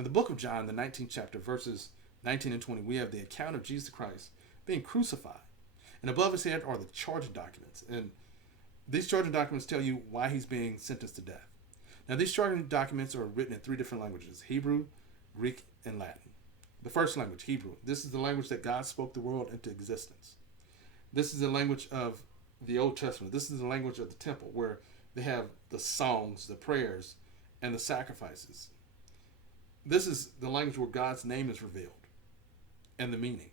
In the book of John, the 19th chapter, verses 19 and 20, we have the account of Jesus Christ being crucified. And above his head are the charging documents. And these charging documents tell you why he's being sentenced to death. Now, these charging documents are written in three different languages: Hebrew, Greek, and Latin. The first language, Hebrew. This is the language that God spoke the world into existence. This is the language of the Old Testament. This is the language of the temple, where they have the songs, the prayers, and the sacrifices. This is the language where God's name is revealed and the meaning.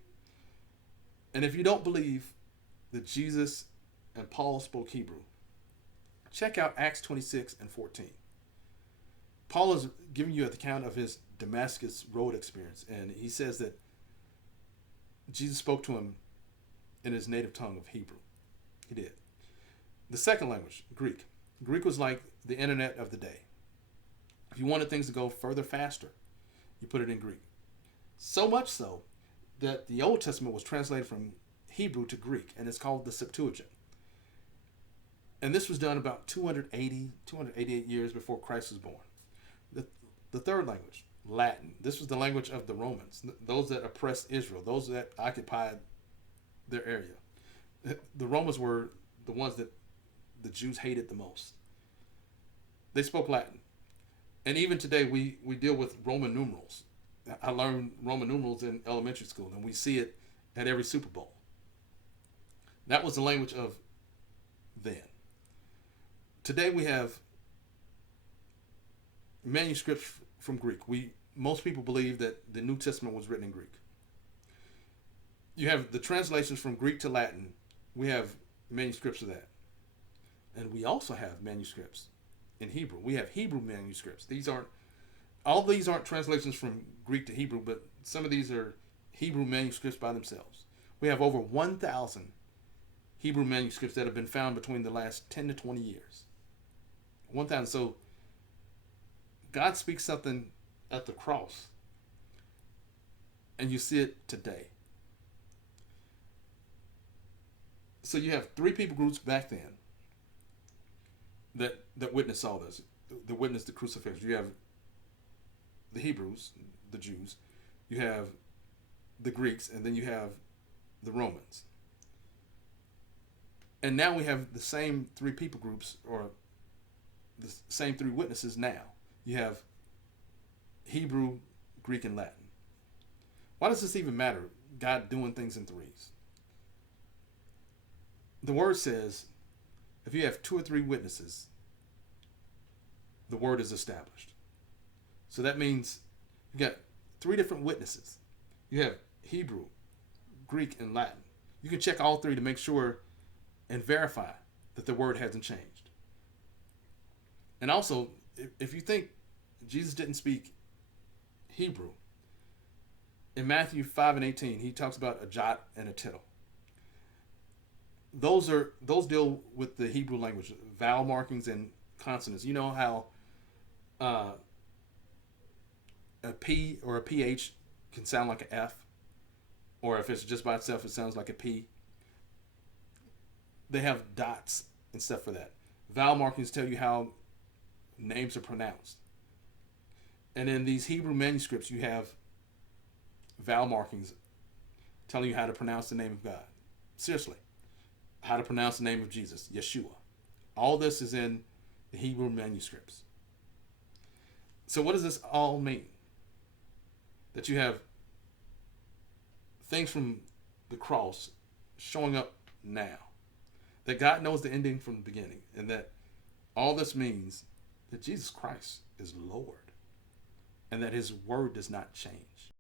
And if you don't believe that Jesus and Paul spoke Hebrew, check out Acts 26 and 14. Paul is giving you an account of his Damascus road experience, and he says that Jesus spoke to him in his native tongue of Hebrew. He did. The second language, Greek. Greek was like the internet of the day. If you wanted things to go further faster, you put it in Greek. So much so that the Old Testament was translated from Hebrew to Greek, and it's called the Septuagint. And this was done about 288 years before Christ was born. The third language, Latin. This was the language of the Romans, those that oppressed Israel, those that occupied their area. The Romans were the ones that the Jews hated the most. They spoke Latin. And even today, we deal with Roman numerals. I learned Roman numerals in elementary school, and we see it at every Super Bowl. That was the language of then. Today we have manuscripts from Greek. Most people believe that the New Testament was written in Greek. You have the translations from Greek to Latin. We have manuscripts of that. And we also have manuscripts in Hebrew. We have Hebrew manuscripts. All these aren't translations from Greek to Hebrew, but some of these are Hebrew manuscripts by themselves. We have over 1,000 Hebrew manuscripts that have been found between the last 10 to 20 years. 1,000. So God speaks something at the cross, and you see it today. So you have three people groups back then that witnessed all this, that witnessed the crucifixion. You have the Hebrews, the Jews, you have the Greeks, and then you have the Romans. And now we have the same three people groups, or the same three witnesses now. You have Hebrew, Greek, and Latin. Why does this even matter? God doing things in threes. The word says, if you have two or three witnesses, the word is established. So that means you got three different witnesses. You have Hebrew, Greek, and Latin. You can check all three to make sure and verify that the word hasn't changed. And also, if you think Jesus didn't speak Hebrew, in Matthew 5 and 18, he talks about a jot and a tittle. Those deal with the Hebrew language, vowel markings and consonants. You know how a P or a PH can sound like an F, or if it's just by itself, it sounds like a P. They have dots and stuff for that. Vowel markings tell you how names are pronounced. And in these Hebrew manuscripts, you have vowel markings telling you how to pronounce the name of God. Seriously. How to pronounce the name of Jesus, Yeshua. All this is in the Hebrew manuscripts. So what does this all mean? That you have things from the cross showing up now. That God knows the ending from the beginning. And that all this means that Jesus Christ is Lord. And that his word does not change.